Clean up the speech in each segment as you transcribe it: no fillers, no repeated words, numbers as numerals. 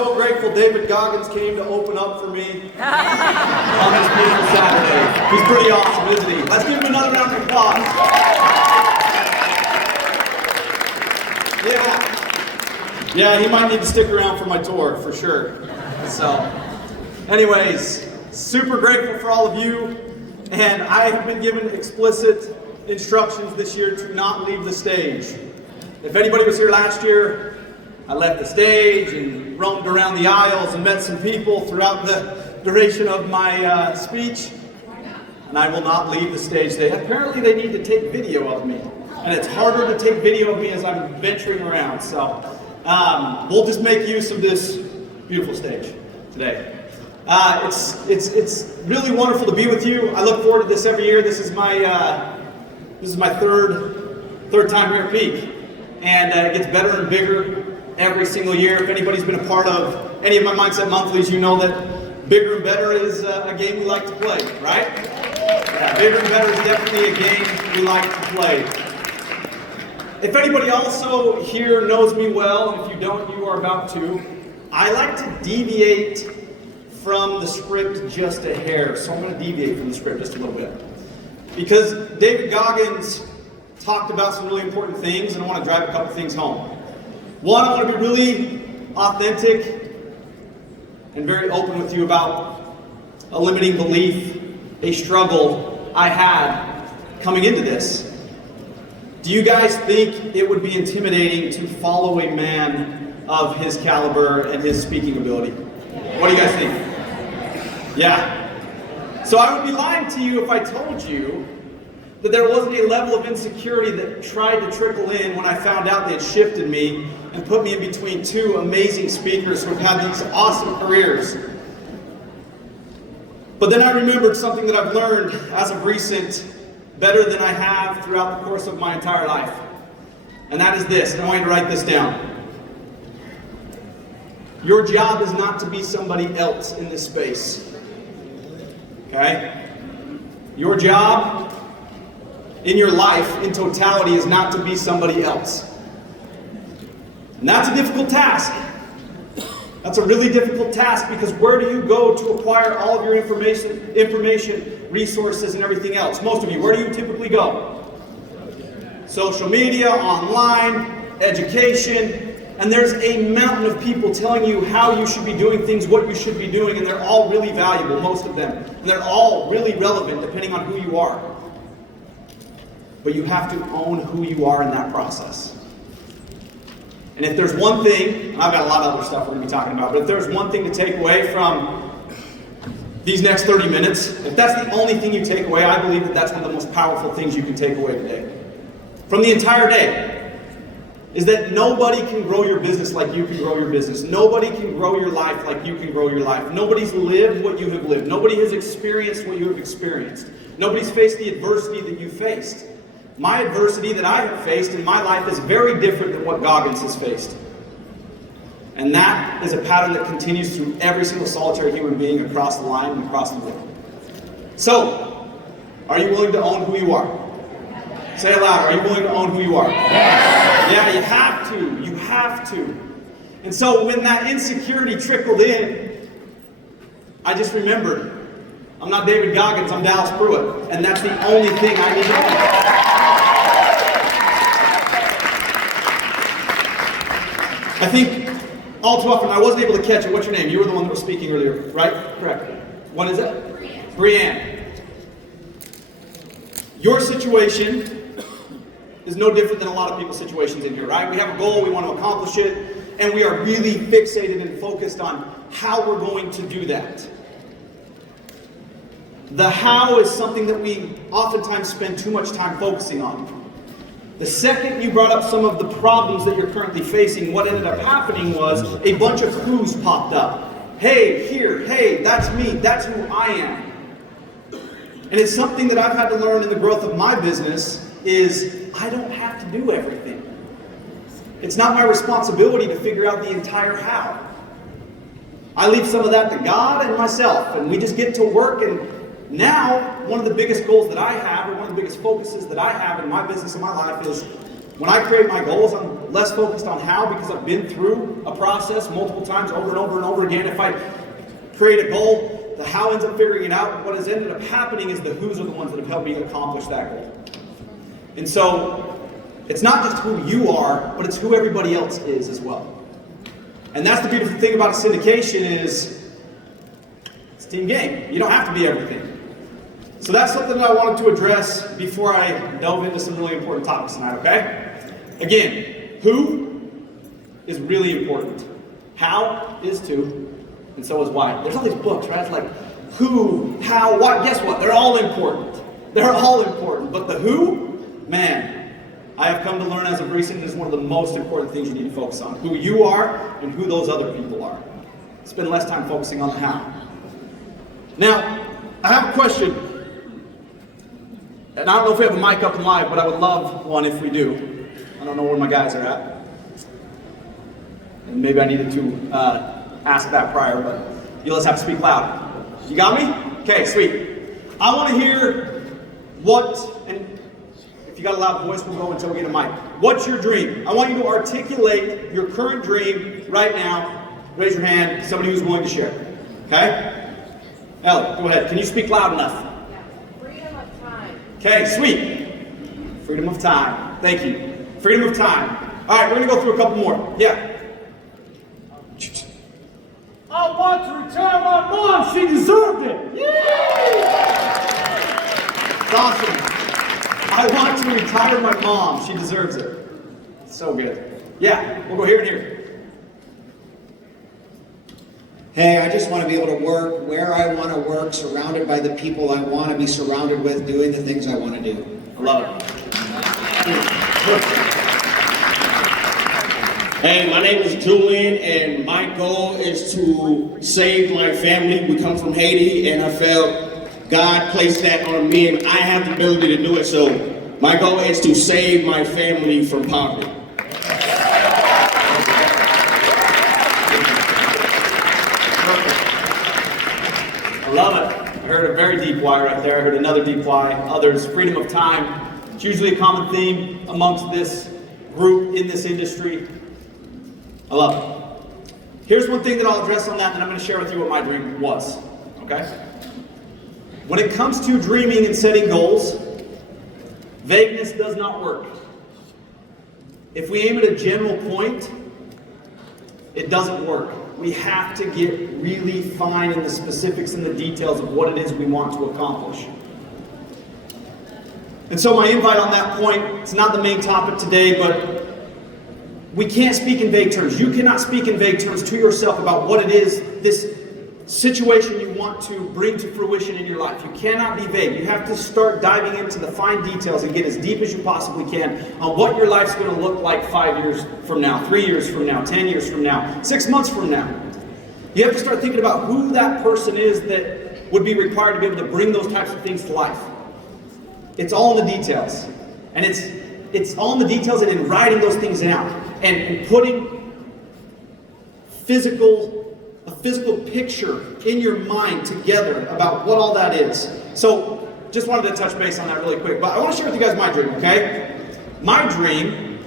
so grateful David Goggins came to open up for me on this beautiful Saturday. He's pretty awesome, isn't he? Let's give him another round of applause. Yeah, he might need to stick around for my tour, for sure. So, anyways, super grateful for all of you. And I have been given explicit instructions this year to not leave the stage. If anybody was here last year, I left the stage and roamed around the aisles and met some people throughout the duration of my speech. And I will not leave the stage. Apparently they need to take video of me. And it's harder to take video of me as I'm venturing around. So we'll just make use of this beautiful stage today. It's really wonderful to be with you. I look forward to this every year. This is my third time here at Peak, and it gets better and bigger every single year. If anybody's been a part of any of my Mindset Monthlies, you know that bigger and better is a game we like to play, right? Yeah, bigger and better is definitely a game we like to play. If anybody also here knows me well, and if you don't, you are about to, I like to deviate from the script just a hair. So I'm going to deviate from the script just a little bit. Because David Goggins talked about some really important things, and I want to drive a couple things home. One, I want to be really authentic and very open with you about a limiting belief, a struggle I had coming into this. Do you guys think it would be intimidating to follow a man of his caliber and his speaking ability? What do you guys think? Yeah. So I would be lying to you if I told you that there wasn't a level of insecurity that tried to trickle in when I found out they had shifted me and put me in between two amazing speakers who have had these awesome careers. But then I remembered something that I've learned as of recent better than I have throughout the course of my entire life. And that is this, and I want you to write this down. Your job is not to be somebody else in this space. Okay? Your job in your life in totality is not to be somebody else. And that's a difficult task. That's a really difficult task, because where do you go to acquire all of your information, resources, and everything else? Most of you, where do you typically go? Social media, online, education. And there's a mountain of people telling you how you should be doing things, what you should be doing, and they're all really valuable, most of them. And they're all really relevant depending on who you are. But you have to own who you are in that process. And if there's one thing, and I've got a lot of other stuff we're going to be talking about, but if there's one thing to take away from these next 30 minutes, if that's the only thing you take away, I believe that that's one of the most powerful things you can take away today. From the entire day. Is that nobody can grow your business like you can grow your business. Nobody can grow your life like you can grow your life. Nobody's lived what you have lived. Nobody has experienced what you have experienced. Nobody's faced the adversity that you faced. My adversity that I have faced in my life is very different than what Goggins has faced. And that is a pattern that continues through every single solitary human being across the line and across the world. So, are you willing to own who you are? Say it louder. Are you willing to own who you are? Yeah, you have to. You have to. And so when that insecurity trickled in, I just remembered, I'm not David Goggins, I'm Dallas Pruitt. And that's the only thing I need to know. I think all too often I wasn't able to catch it. What's your name? You were the one that was speaking earlier, right? Correct. What is it? Brianne. Your situation is no different than a lot of people's situations in here, right? We have a goal, we want to accomplish it, and we are really fixated and focused on how we're going to do that. The how is something that we oftentimes spend too much time focusing on. The second you brought up some of the problems that you're currently facing, what ended up happening was a bunch of who's popped up. Hey, here, hey, that's me, that's who I am. And it's something that I've had to learn in the growth of my business is I don't have to do everything. It's not my responsibility to figure out the entire how. I leave some of that to God and myself, and we just get to work. And now, one of the biggest goals that I have, or one of the biggest focuses that I have in my business and my life is When I create my goals, I'm less focused on how because I've been through a process multiple times over and over and over again. If I create a goal, the how ends up figuring it out. What has ended up happening is the who's are the ones that have helped me accomplish that goal. And so, it's not just who you are, but it's who everybody else is as well. And that's the beautiful thing about a syndication is it's a team game. You don't have to be everything. So that's something that I wanted to address before I delve into some really important topics tonight, okay? Again, who is really important. How is too, and so is why. There's all these books, right? It's like who, how, what. Guess what? They're all important. They're all important. But the who, man, I have come to learn as of recent is one of the most important things you need to focus on. Who you are and who those other people are. Spend less time focusing on the how. Now, I have a question. And I don't know if we have a mic up and live, but I would love one if we do. I don't know where my guys are at. And maybe I needed to ask that prior, but you'll just have to speak loud. You got me? Okay, sweet. I want to hear what, and if you got a loud voice, we'll go until we get a mic. What's your dream? I want you to articulate your current dream right now. Raise your hand, somebody who's willing to share. Okay? Ellie, go ahead. Can you speak loud enough? Okay, sweet. Freedom of time. Thank you. Freedom of time. All right, we're going to go through a couple more. Yeah. I want to retire my mom. She deserved it. Yay! It's awesome. I want to retire my mom. She deserves it. So good. Yeah, we'll go here and here. Hey, I just want to be able to work where I want to work, surrounded by the people I want to be surrounded with, doing the things I want to do. I love it. Hey, my name is Julian, and my goal is to save my family. We come from Haiti, and I felt God placed that on me, and I have the ability to do it. So my goal is to save my family from poverty. I love it. I heard a very deep why right there. I heard another deep why. Others, freedom of time. It's usually a common theme amongst this group in this industry. I love it. Here's one thing that I'll address on that, and I'm going to share with you what my dream was. Okay? When it comes to dreaming and setting goals, vagueness does not work. If we aim at a general point, it doesn't work. We have to get really fine in the specifics and the details of what it is we want to accomplish. And so my invite on that point, it's not the main topic today, but we can't speak in vague terms. You cannot speak in vague terms to yourself about what it is, this situation you want to bring to fruition in your life. You cannot be vague. You have to start diving into the fine details and get as deep as you possibly can on what your life's going to look like 5 years from now, 3 years from now, 10 years from now, 6 months from now. You have to start thinking about who that person is that would be required to be able to bring those types of things to life. It's all in the details. And it's all in the details and in writing those things out and putting a physical picture in your mind together about what all that is. So, just wanted to touch base on that really quick. But I want to share with you guys my dream, okay? My dream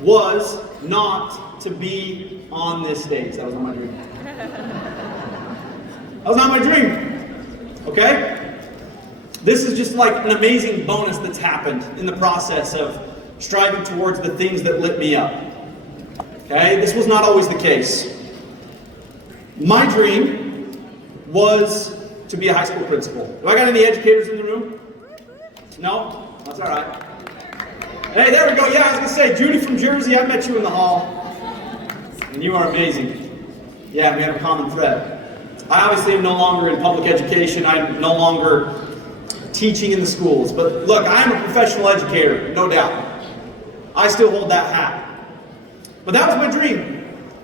was not to be on this stage. That was not my dream. That was not my dream. Okay? This is just like an amazing bonus that's happened in the process of striving towards the things that lit me up. Okay? This was not always the case. My dream was to be a high school principal. Do I got any educators in the room? No? That's all right. Hey, there we go. Yeah, I was going to say, Judy from Jersey, I met you in the hall. And you are amazing. Yeah, we have a common thread. I obviously am no longer in public education. I'm no longer teaching in the schools. But look, I'm a professional educator, no doubt. I still hold that hat. But that was my dream.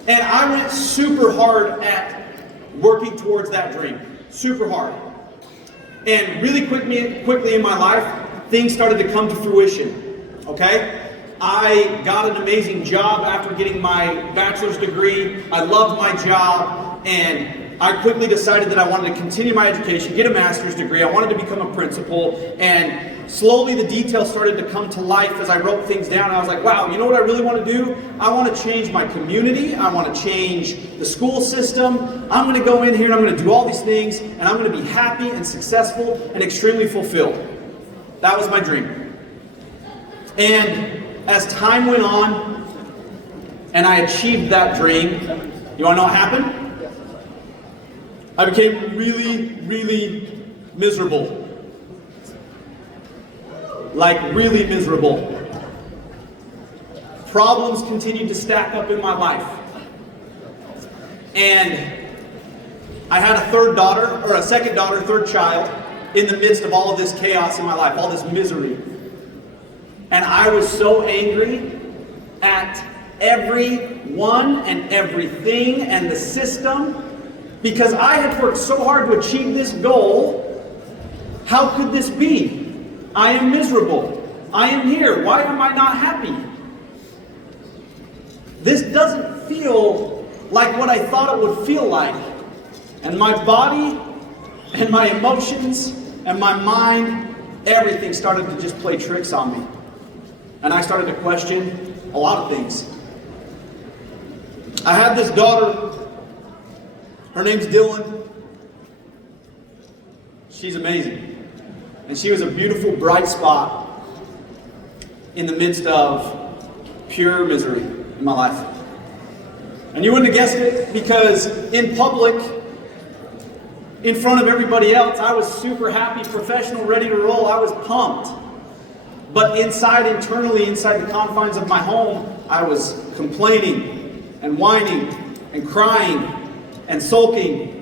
And I went super hard at working towards that dream. Super hard. And really quickly in my life, things started to come to fruition. Okay? I got an amazing job after getting my bachelor's degree. I loved my job, and I quickly decided that I wanted to continue my education, get a master's degree. I wanted to become a principal, and slowly the details started to come to life as I wrote things down. I was like, wow, you know what I really want to do? I want to change my community. I want to change the school system. I'm going to go in here and I'm going to do all these things, and I'm going to be happy and successful and extremely fulfilled. That was my dream. And as time went on and I achieved that dream, you want to know what happened? I became really, really miserable. Like really miserable. Problems continued to stack up in my life. And I had a second daughter, third child, in the midst of all of this chaos in my life, all this misery. And I was so angry at everyone and everything and the system, because I had worked so hard to achieve this goal. How could this be? I am miserable. I am here. Why am I not happy? This doesn't feel like what I thought it would feel like. And my body and my emotions and my mind, everything started to just play tricks on me. And I started to question a lot of things. I had this daughter. Her name's Dylan. She's amazing. And she was a beautiful, bright spot in the midst of pure misery in my life. And you wouldn't have guessed it, because in public, in front of everybody else, I was super happy, professional, ready to roll. I was pumped. But internally, inside the confines of my home, I was complaining and whining and crying and sulking,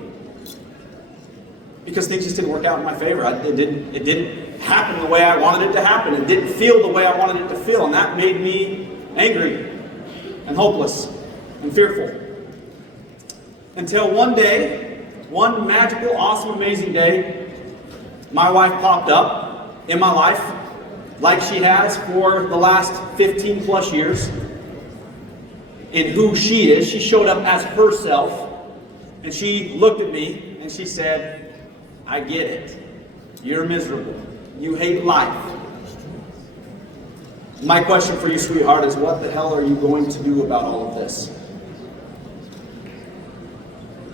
because things just didn't work out in my favor. It didn't happen the way I wanted it to happen. It didn't feel the way I wanted it to feel, and that made me angry and hopeless and fearful. Until one day, one magical, awesome, amazing day, my wife popped up in my life like she has for the last 15 plus years. In who she is, she showed up as herself. And she looked at me and she said, I get it. You're miserable. You hate life. My question for you, sweetheart, is what the hell are you going to do about all of this?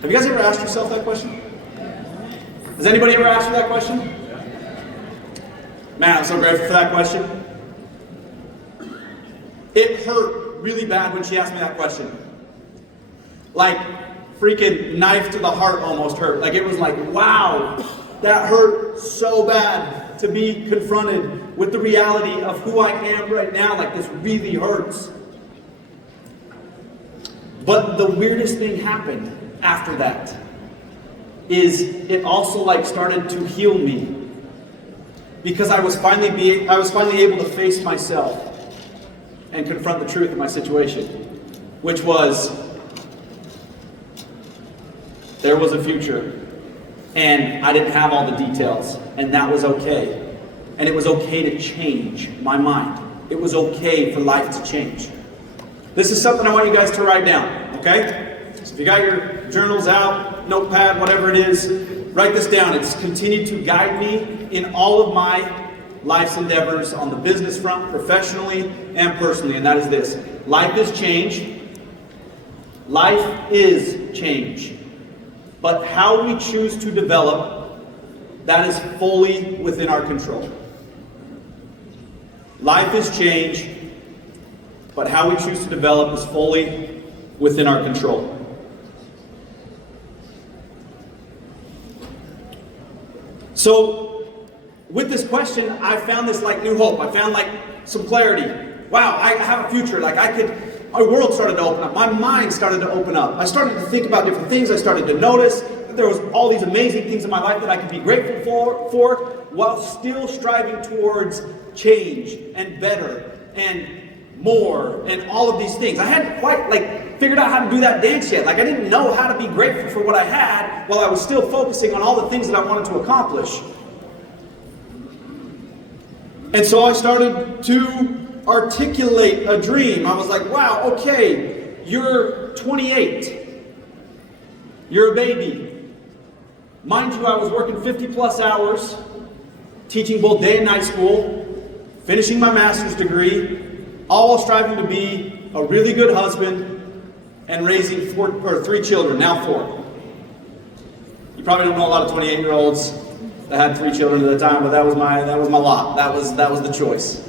Have you guys ever asked yourself that question? Has anybody ever asked you that question? Man, I'm so grateful for that question. It hurt really bad when she asked me that question. Like, freaking knife to the heart almost hurt. Like, it was like, wow, that hurt so bad to be confronted with the reality of who I am right now. Like, this really hurts. But the weirdest thing happened after that is it also like started to heal me, because I was finally able to face myself and confront the truth of my situation, which was, there was a future, and I didn't have all the details, and that was okay. And it was okay to change my mind. It was okay for life to change. This is something I want you guys to write down, okay? So if you got your journals out, notepad, whatever it is, write this down. It's continued to guide me in all of my life's endeavors on the business front, professionally and personally, and that is this. Life is change. Life is change. But how we choose to develop, that is fully within our control. Life is change, but how we choose to develop is fully within our control. So, with this question, I found this like new hope. I found like some clarity. Wow, I have a future. Like my world started to open up. My mind started to open up. I started to think about different things. I started to notice that there was all these amazing things in my life that I could be grateful for while still striving towards change and better and more and all of these things. I hadn't quite figured out how to do that dance yet. I didn't know how to be grateful for what I had while I was still focusing on all the things that I wanted to accomplish. And so I started to articulate a dream. I was like, wow, okay, you're 28. You're a baby. Mind you, I was working 50 plus hours. teaching both day and night school, finishing my master's degree, all while striving to be a really good husband and raising 3 children, now 4. You probably don't know a lot of 28-year-olds that had 3 children at the time, but that was my lot. That was the choice.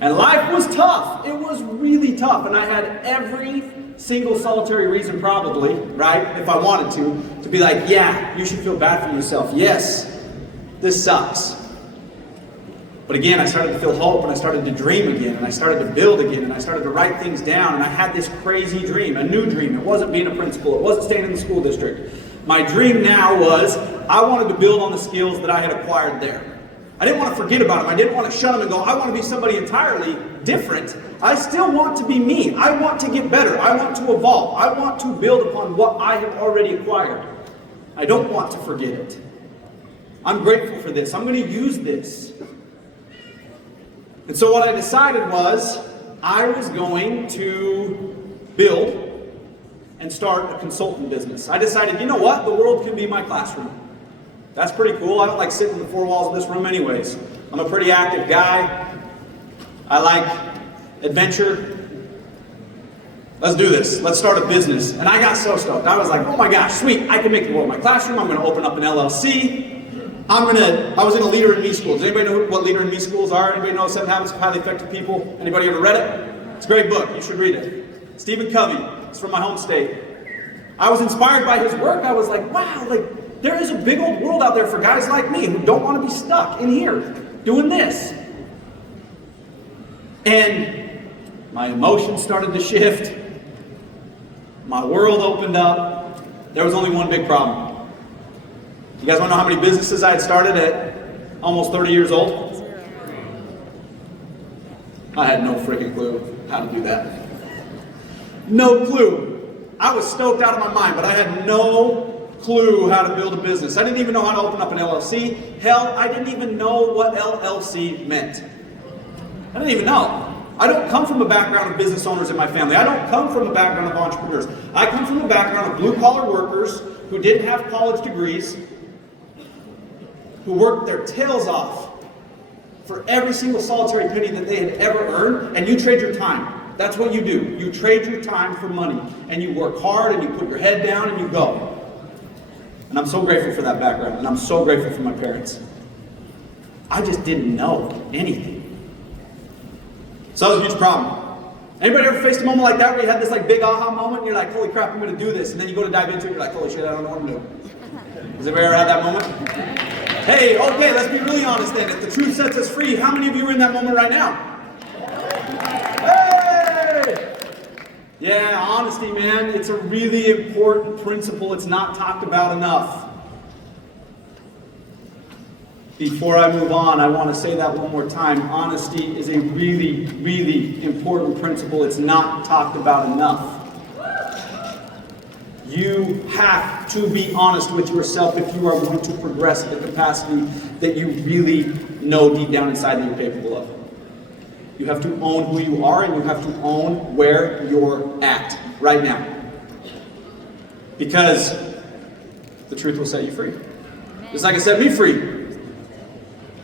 And life was tough. It was really tough, and I had every single solitary reason probably, right, if I wanted to be like, yeah, you should feel bad for yourself. Yes, this sucks. But again, I started to feel hope, and I started to dream again, and I started to build again, and I started to write things down, and I had this crazy dream, a new dream. It wasn't being a principal. It wasn't staying in the school district. My dream now was I wanted to build on the skills that I had acquired there. I didn't want to forget about them. I didn't want to shut them and go, I want to be somebody entirely different. I still want to be me. I want to get better. I want to evolve. I want to build upon what I have already acquired. I don't want to forget it. I'm grateful for this. I'm going to use this. And so what I decided was I was going to build and start a consultant business. I decided, you know what? The world can be my classroom. That's pretty cool. I don't like sitting in the 4 walls of this room anyways. I'm a pretty active guy. I like adventure. Let's do this. Let's start a business. And I got so stoked. I was like, oh my gosh, sweet. I can make the world my classroom. I'm going to open up an LLC. I was in a Leader in Me school. Does anybody know what Leader in Me schools are? Anybody know 7 Habits of Highly Effective People? Anybody ever read it? It's a great book. You should read it. Stephen Covey. It's from my home state. I was inspired by his work. I was like, wow, like there is a big old world out there for guys like me who don't want to be stuck in here doing this. And my emotions started to shift. My world opened up. There was only one big problem. You guys want to know how many businesses I had started at almost 30 years old? I had no freaking clue how to do that. No clue. I was stoked out of my mind, but I had no clue how to build a business. I didn't even know how to open up an LLC. Hell, I didn't even know what LLC meant. I didn't even know. I don't come from a background of business owners in my family. I don't come from a background of entrepreneurs. I come from a background of blue-collar workers who didn't have college degrees, who worked their tails off for every single solitary penny that they had ever earned, and you trade your time. That's what you do. You trade your time for money, and you work hard, and you put your head down, and you go. And I'm so grateful for that background, and I'm so grateful for my parents. I just didn't know anything. So that was a huge problem. Anybody ever faced a moment like that where you had this like big aha moment, and you're like, holy crap, I'm going to do this, and then you go to dive into it, and you're like, holy shit, I don't know what I'm doing. Has anybody ever had that moment? Hey, okay, let's be really honest then. If the truth sets us free, how many of you are in that moment right now? Hey! Yeah, honesty, man. It's a really important principle. It's not talked about enough. Before I move on, I want to say that one more time. Honesty is a really, really important principle. It's not talked about enough. You have to be honest with yourself if you are going to progress at the capacity that you really know deep down inside that you're capable of. You have to own who you are, and you have to own where you're at right now. Because the truth will set you free. Just like it set me free.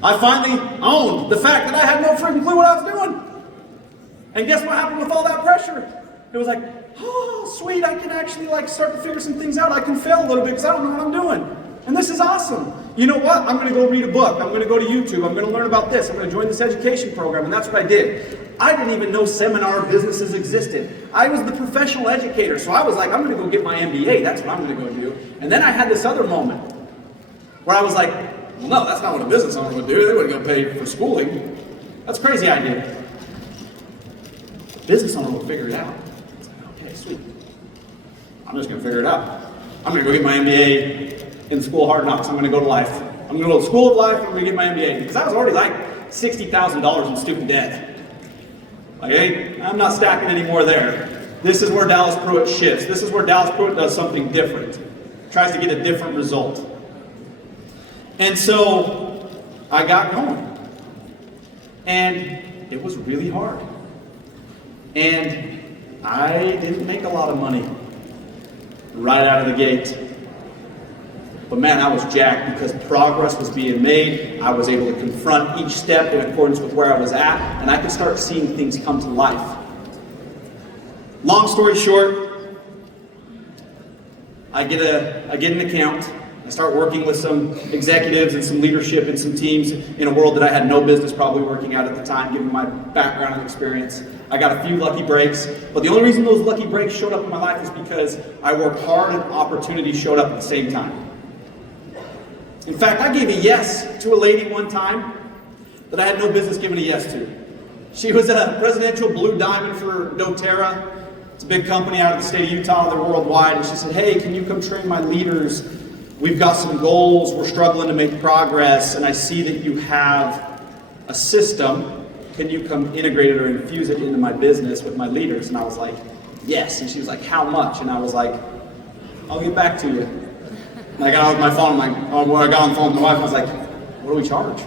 I finally owned the fact that I had no freaking clue what I was doing. And guess what happened with all that pressure? It was like, oh, sweet, I can actually like start to figure some things out. I can fail a little bit because I don't know what I'm doing. And this is awesome. You know what? I'm going to go read a book. I'm going to go to YouTube. I'm going to learn about this. I'm going to join this education program. And that's what I did. I didn't even know seminar businesses existed. I was the professional educator. So I was like, I'm going to go get my MBA. That's what I'm going to go do. And then I had this other moment where I was like, well, no, that's not what a business owner would do. They wouldn't go pay for schooling. That's a crazy idea. A business owner will figure it out. Okay, sweet. I'm just going to figure it out. I'm going to go get my MBA in School of Hard Knocks. I'm going to go to life. I'm going to go to the School of Life. I'm going to get my MBA. Because I was already like $60,000 in student debt. Like, hey, I'm not stacking any more there. This is where Dallas Pruitt shifts. This is where Dallas Pruitt does something different. Tries to get a different result. And so I got going. And it was really hard. And I didn't make a lot of money right out of the gate. But man, I was jacked because progress was being made. I was able to confront each step in accordance with where I was at, and I could start seeing things come to life. Long story short, I get an account. I start working with some executives and some leadership and some teams in a world that I had no business probably working out at the time, given my background and experience. I got a few lucky breaks, but the only reason those lucky breaks showed up in my life is because I worked hard and opportunities showed up at the same time. In fact, I gave a yes to a lady one time that I had no business giving a yes to. She was a presidential blue diamond for doTERRA. It's a big company out of the state of Utah, they're worldwide, and she said, hey, can you come train my leaders? We've got some goals, we're struggling to make progress, and I see that you have a system. Can you come integrate it or infuse it into my business with my leaders? And I was like, yes. And she was like, how much? And I was like, I'll get back to you. And I got on my phone, when I got on the phone with my wife, I was like, what do we charge?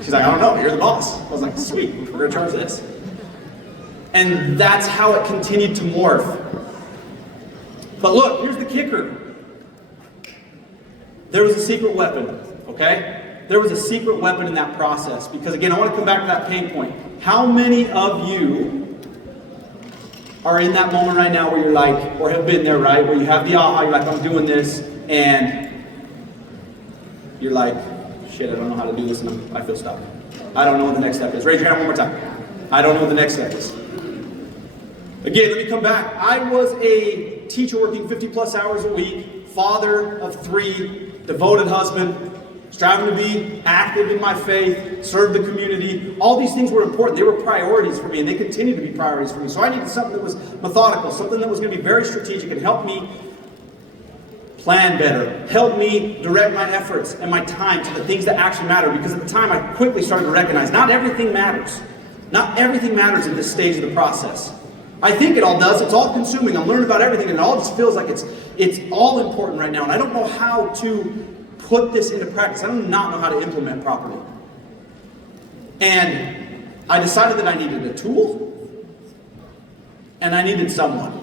She's like, I don't know, you're the boss. I was like, sweet, we're gonna charge this. And that's how it continued to morph. But look, here's the kicker. There was a secret weapon, okay? There was a secret weapon in that process. Because again, I want to come back to that pain point. How many of you are in that moment right now where you're like, or have been there, right? Where you have the aha, you're like, I'm doing this, and you're like, shit, I don't know how to do this, and I feel stuck. I don't know what the next step is. Raise your hand one more time. I don't know what the next step is. Again, let me come back. I was a teacher working 50 plus hours a week, father of 3, devoted husband, striving to be active in my faith, serve the community. All these things were important. They were priorities for me, and they continue to be priorities for me. So I needed something that was methodical, something that was going to be very strategic and help me plan better, help me direct my efforts and my time to the things that actually matter. Because at the time, I quickly started to recognize not everything matters. Not everything matters at this stage of the process. I think it all does. It's all consuming. I'm learning about everything, and it all just feels like it's all important right now. And I don't know how to put this into practice. I do not know how to implement properly. And I decided that I needed a tool, and I needed someone.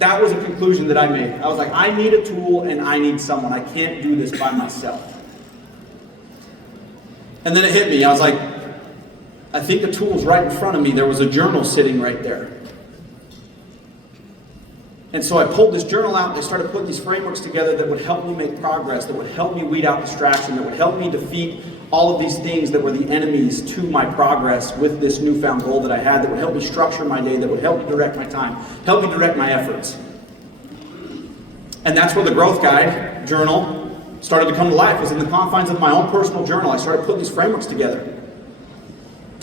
That was a conclusion that I made. I was like, I need a tool, and I need someone. I can't do this by myself. And then it hit me. I was like, I think the tool's right in front of me. There was a journal sitting right there. And so I pulled this journal out and I started putting these frameworks together that would help me make progress, that would help me weed out distraction, that would help me defeat all of these things that were the enemies to my progress with this newfound goal that I had, that would help me structure my day, that would help me direct my time, help me direct my efforts. And that's where the Growth Guide journal started to come to life. It was in the confines of my own personal journal. I started putting these frameworks together.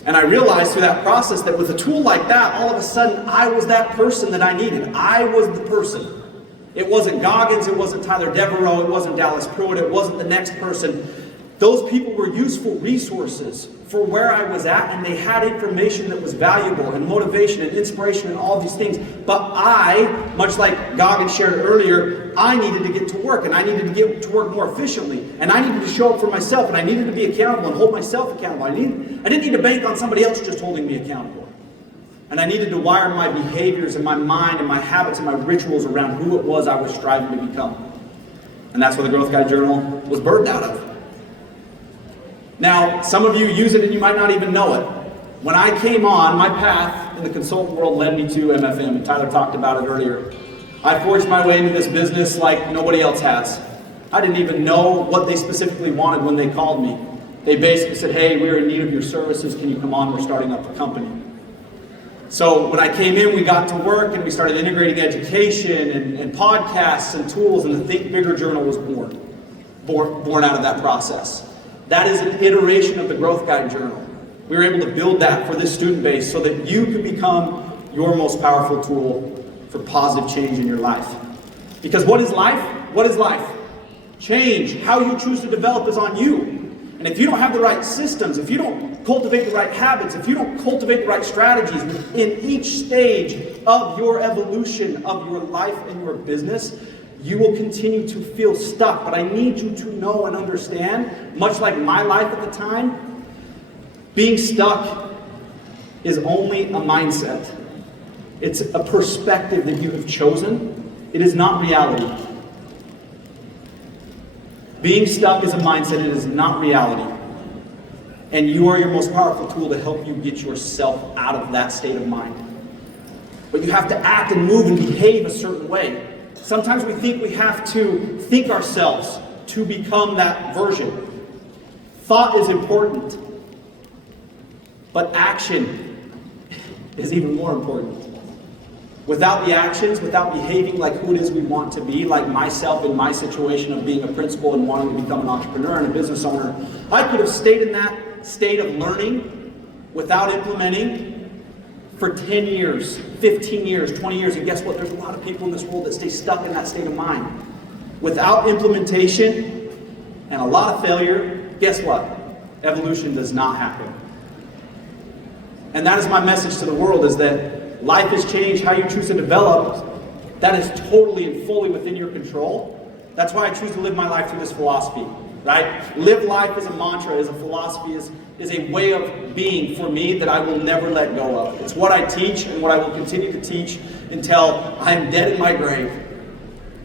And I realized through that process that with a tool like that, all of a sudden, I was that person that I needed. I was the person. It wasn't Goggins, it wasn't Tyler Devereaux, it wasn't Dallas Pruitt, it wasn't the next person. Those people were useful resources for where I was at, and they had information that was valuable, and motivation and inspiration and all these things. But I, much like Goggins shared earlier, I needed to get to work, and I needed to get to work more efficiently, and I needed to show up for myself, and I needed to be accountable and hold myself accountable. I didn't need to bank on somebody else just holding me accountable. And I needed to wire my behaviors and my mind and my habits and my rituals around who it was I was striving to become. And that's what the Growth Guide Journal was birthed out of. Now, some of you use it and you might not even know it. When I came on, my path in the consultant world led me to MFM, and Tyler talked about it earlier. I forged my way into this business like nobody else has. I didn't even know what they specifically wanted when they called me. They basically said, hey, we're in need of your services. Can you come on? We're starting up a company. So when I came in, we got to work and we started integrating education and podcasts and tools, and the Think Bigger Journal was born out of that process. That is an iteration of the Growth Guide Journal. We were able to build that for this student base so that you could become your most powerful tool for positive change in your life. Because what is life? What is life? Change. How you choose to develop is on you. And if you don't have the right systems, if you don't cultivate the right habits, if you don't cultivate the right strategies in each stage of your evolution of your life and your business, you will continue to feel stuck. But I need you to know and understand, much like my life at the time, being stuck is only a mindset. It's a perspective that you have chosen. It is not reality. Being stuck is a mindset, it is not reality. And you are your most powerful tool to help you get yourself out of that state of mind. But you have to act and move and behave a certain way. Sometimes we think we have to think ourselves to become that version. Thought is important, but action is even more important. Without the actions, without behaving like who it is we want to be, like myself in my situation of being a principal and wanting to become an entrepreneur and a business owner, I could have stayed in that state of learning without implementing for 10 years, 15 years, 20 years, and guess what? There's a lot of people in this world that stay stuck in that state of mind. Without implementation and a lot of failure, guess what? Evolution does not happen. And that is my message to the world, is that life has changed. How you choose to develop, that is totally and fully within your control. That's why I choose to live my life through this philosophy, right? Live life as a mantra, as a philosophy, is a way of being for me that I will never let go of. It's what I teach and what I will continue to teach until I am dead in my grave.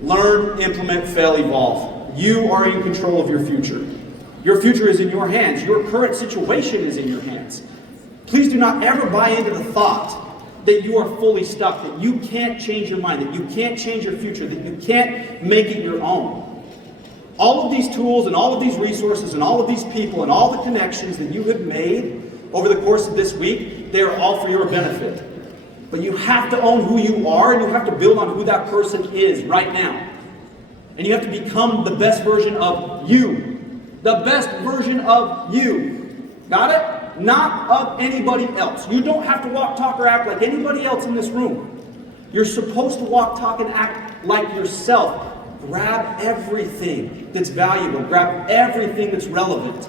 Learn, implement, fail, evolve. You are in control of your future. Your future is in your hands. Your current situation is in your hands. Please do not ever buy into the thought that you are fully stuck, that you can't change your mind, that you can't change your future, that you can't make it your own. All of these tools and all of these resources and all of these people and all the connections that you have made over the course of this week, they are all for your benefit. But you have to own who you are, and you have to build on who that person is right now. And you have to become the best version of you. The best version of you. Got it? Not of anybody else. You don't have to walk, talk, or act like anybody else in this room. You're supposed to walk, talk, and act like yourself. Grab everything that's valuable. Grab everything that's relevant.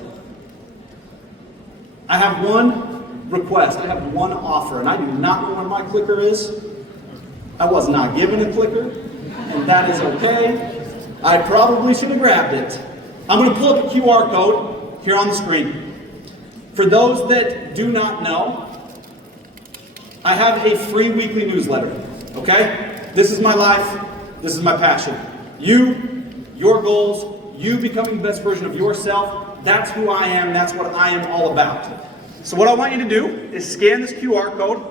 I have one request. I have one offer, and I do not know where my clicker is. I was not given a clicker, and that is okay. I probably should have grabbed it. I'm going to pull up a QR code here on the screen. For those that do not know, I have a free weekly newsletter, okay? This is my life. This is my passion. You, your goals, you becoming the best version of yourself, that's who I am. That's what I am all about. So what I want you to do is scan this QR code,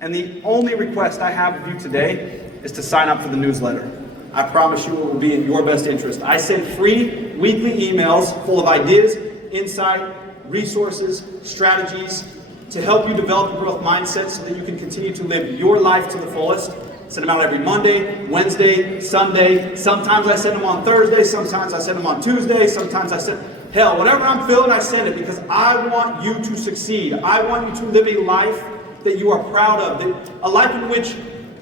and the only request I have of you today is to sign up for the newsletter. I promise you it will be in your best interest. I send free weekly emails full of ideas, insight, resources, strategies to help you develop a growth mindset so that you can continue to live your life to the fullest. I send them out every Monday, Wednesday, Sunday. Sometimes I send them on Thursday. Sometimes I send them on Tuesday. Sometimes I send, hell, whatever I'm feeling, I send it because I want you to succeed. I want you to live a life that you are proud of, a life in which,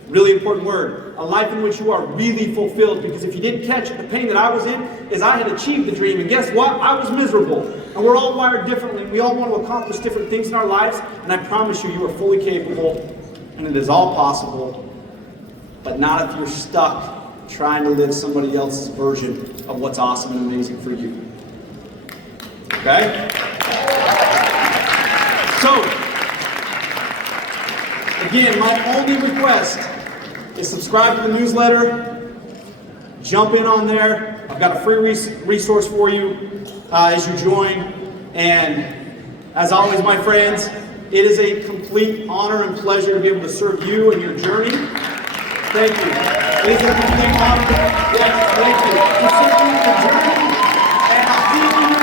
really important word, a life in which you are really fulfilled. Because if you didn't catch it, the pain that I was in is I had achieved the dream, and guess what? I was miserable. And we're all wired differently. We all want to accomplish different things in our lives, and I promise you, you are fully capable, and it is all possible. But not if you're stuck trying to live somebody else's version of what's awesome and amazing for you. Okay? So, again, my only request is subscribe to the newsletter, jump in on there. I've got a free resource for you as you join. And as always, my friends, it is a complete honor and pleasure to be able to serve you and your journey. Thank you. It is a complete honor. Yes, thank you. To serve you in your journey. And I'll see you